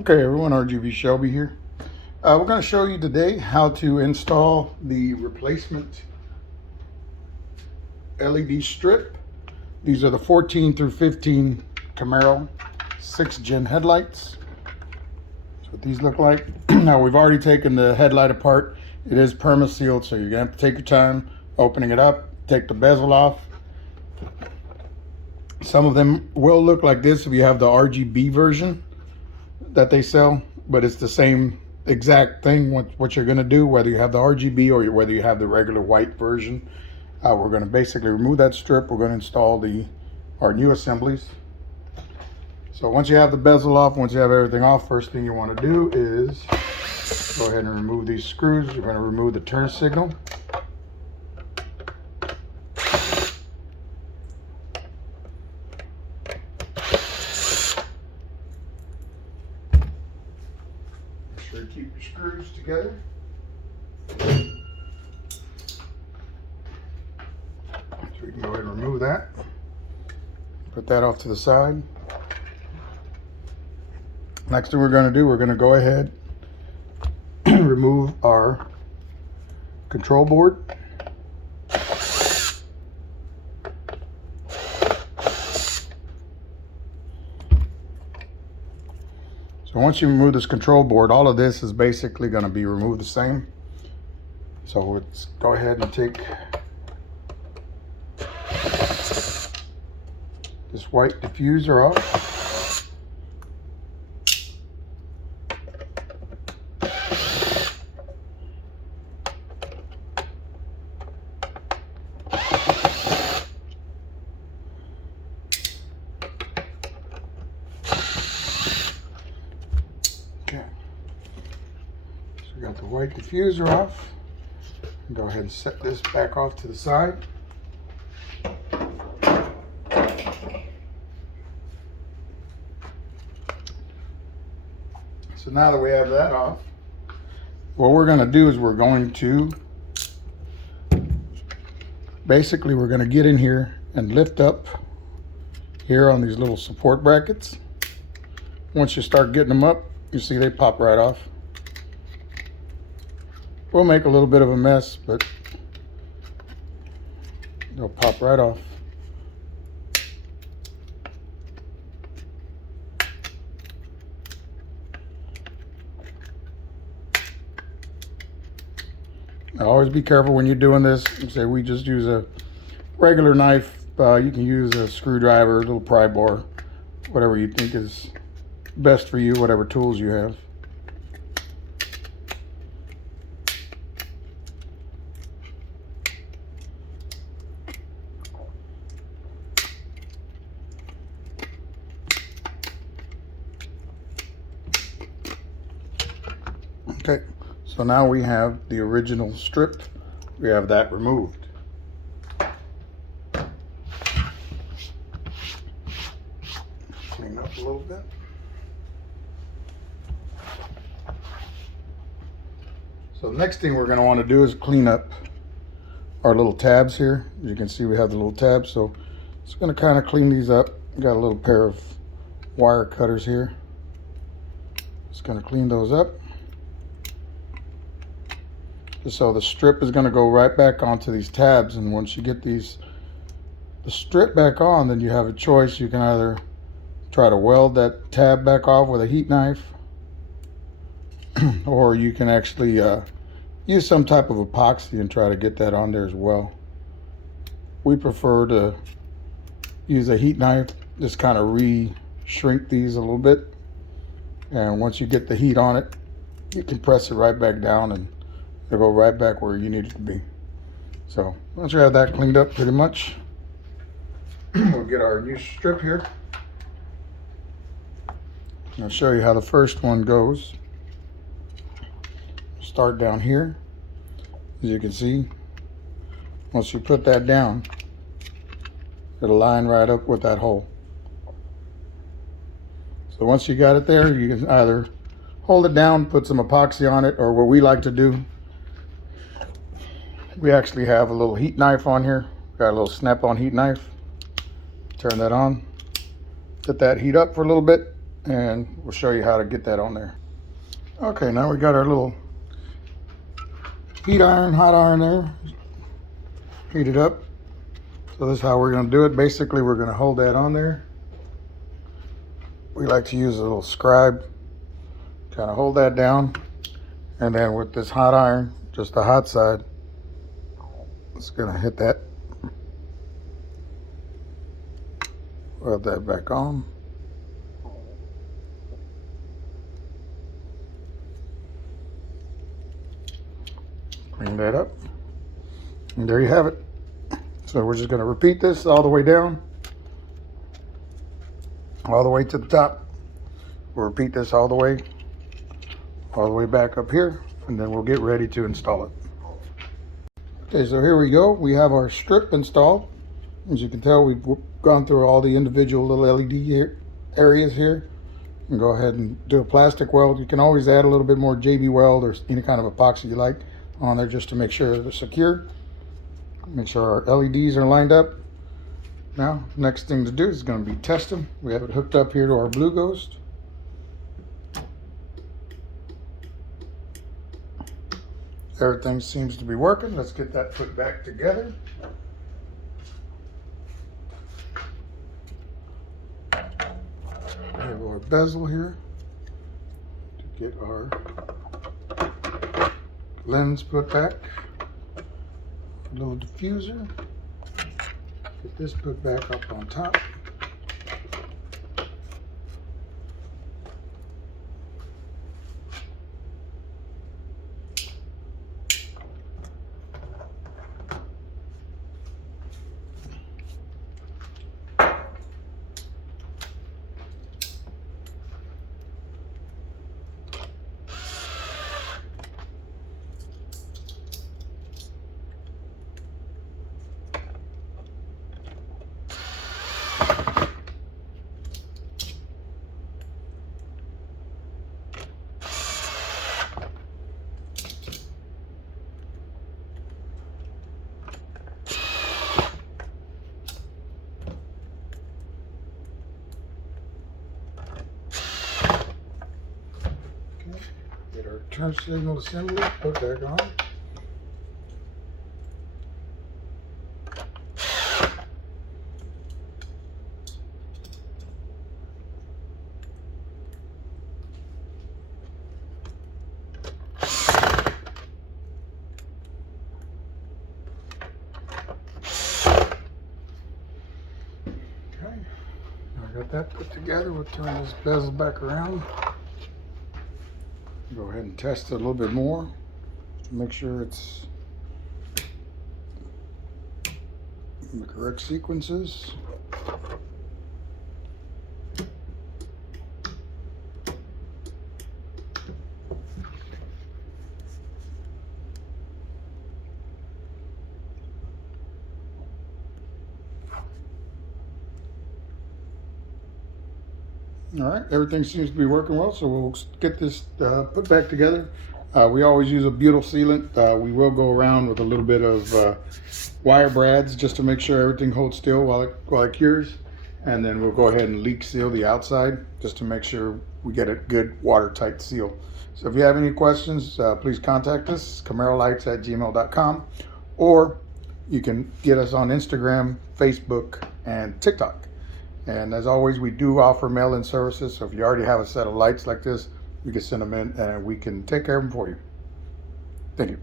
Okay everyone, RGB Shelby here. We're going to show you today how to install the replacement LED strip. These are the 14 through 15 Camaro 6 Gen headlights. That's what these look like. Now we've already taken the headlight apart. It is perma sealed, so you're going to have to take your time opening it up, take the bezel off. Some of them will look like this if you have the RGB version that they sell, but it's the same exact thing. What you're going to do, whether you have the RGB or whether you have the regular white version, we're going to basically remove that strip. We're going to install our new assemblies. So once you have the bezel off, once you have everything off, first thing you want to do is go ahead and remove these screws. You're going to remove the turn signal. Sure, keep your screws together. So we can go ahead and remove that. Put that off to the side. Next thing we're going to do, we're going to go ahead and remove our control board. So once you remove this control board, all of this is basically going to be removed the same. So let's go ahead and take this white diffuser off. Okay, so we got the white diffuser off. Go ahead and set this back off to the side. So now that we have that off, what we're going to do is we're going to get in here and lift up here on these little support brackets. Once you start getting them up, you see they pop right off. We'll make a little bit of a mess, but they'll pop right off. Now, always be careful when you're doing this. Say we just use a regular knife. You can use a screwdriver, a little pry bar, whatever you think is best for you, whatever tools you have. Okay, so now we have the original strip. We have that removed. Clean up a little bit. So the next thing we're going to want to do is clean up our little tabs here. As you can see, we have the little tabs, so it's going to kind of clean these up. Got a little pair of wire cutters here. Just going to clean those up. So the strip is going to go right back onto these tabs, and once you get the strip back on, then you have a choice. You can either try to weld that tab back off with a heat knife, or you can actually use some type of epoxy and try to get that on there as well. We prefer to use a heat knife, just kind of re-shrink these a little bit, and once you get the heat on it, you can press it right back down and it'll go right back where you need it to be. So once you have that cleaned up pretty much, we'll get our new strip here. I'll show you how the first one goes. Start down here. As you can see, once you put that down, it'll line right up with that hole. So once you got it there, you can either hold it down, put some epoxy on it, or what we like to do, we actually have a little heat knife on here. Got a little snap-on heat knife. Turn that on. Let that heat up for a little bit. and we'll show you how to get that on there. Okay, now we got our little heat iron, hot iron there, heat it up. So this is how we're going to do it. Basically, we're going to hold that on there. We like to use a little scribe, kind of hold that down, and then with this hot iron, just the hot side, it's going to hit that. Rub that back on. Clean that up. And there you have it. So we're just going to repeat this all the way down, all the way to the top. We'll repeat this all the way back up here, and then we'll get ready to install it. Okay, so here we go. We have our strip installed. As you can tell, we've gone through all the individual little LED areas here. You can go ahead and do a plastic weld. You can always add a little bit more JB weld or any kind of epoxy you like on there just to make sure they're secure. Make sure our LEDs are lined up. Now, next thing to do is going to be test them. We have it hooked up here to our Blue Ghost. Everything seems to be working. Let's get that put back together. We have our bezel here to get our lens put back. A little diffuser. Get this put back up on top. Get our turn signal assembly put back on. Okay, I got that put together. We'll turn this bezel back around. Go ahead and test it a little bit more to make sure it's in the correct sequences. All right, everything seems to be working well, so we'll get this put back together. We always use a butyl sealant. We will go around with a little bit of wire brads just to make sure everything holds still while it cures. And then we'll go ahead and leak seal the outside just to make sure we get a good watertight seal. So if you have any questions, please contact us, camerolights@gmail.com, or you can get us on Instagram, Facebook, and TikTok. And as always, we do offer mail-in services. So if you already have a set of lights like this, we can send them in and we can take care of them for you. Thank you.